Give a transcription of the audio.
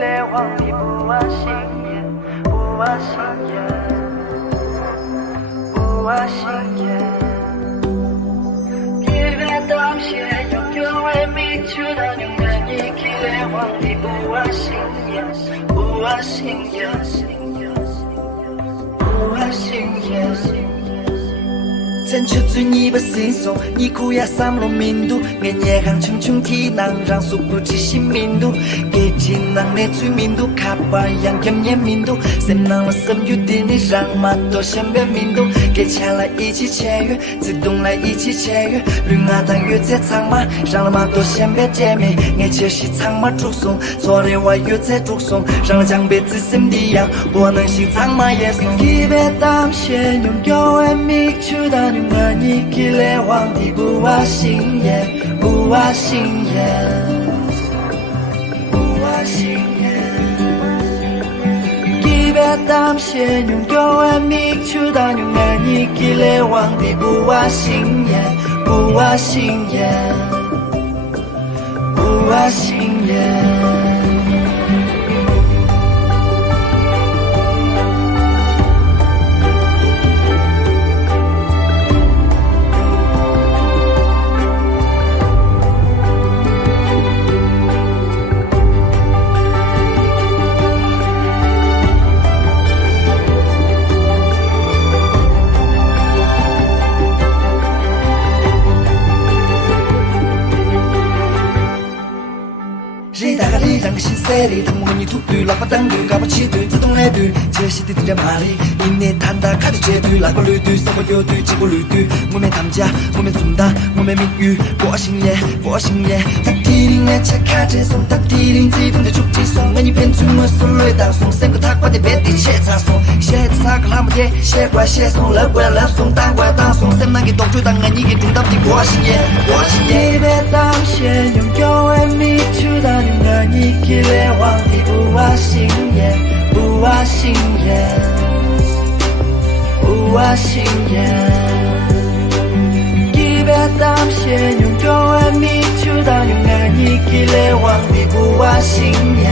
来往的不安心眼，不安心眼，不安心眼。一别当前，永远为明确的永远一起来往的不安心眼，不安心眼，不安心眼。zan出最你把心松，你苦呀三路民度，俺也看穷穷体能让素不知心民度，给技能的最民度，卡巴样给面民度，谁能了什么有的你让嘛多先别民度，给钱来一起签约，自动来一起签约，绿阿当约在长嘛，让了嘛多先别见面，俺且是长嘛祝送，错的话约在祝送，让了江北自身的样，不能是长嘛也送，一别当先拥有爱米出的。永远一起来往的不安心眼，不安心眼，不安心眼。一别当先拥有爱米出的永远一起来往的不安心眼，不安心眼，不安心眼。让个心塞里，他们问你土堆，喇叭当堆，搞不起堆，自动来堆，这些的都叫马里，一年谈大卡的绝对，哪个绿队，什么乐队，几个绿队，我们他们家，我们中大，我们名誉，过新年，过新年，他提领俺切卡接送，他提领自动的出寄送，俺一片出门手雷当送，三个他挂的别的切插送，写查个那么的，写怪写送，乐怪乐送，当怪当送，什么给动就当俺一个中道的过新年，过新年，别当先拥有爱米出的永远一起来往的不安心眼，不安心眼，不安心眼。一别当先拥有爱米出的永远一起来往的不安心眼，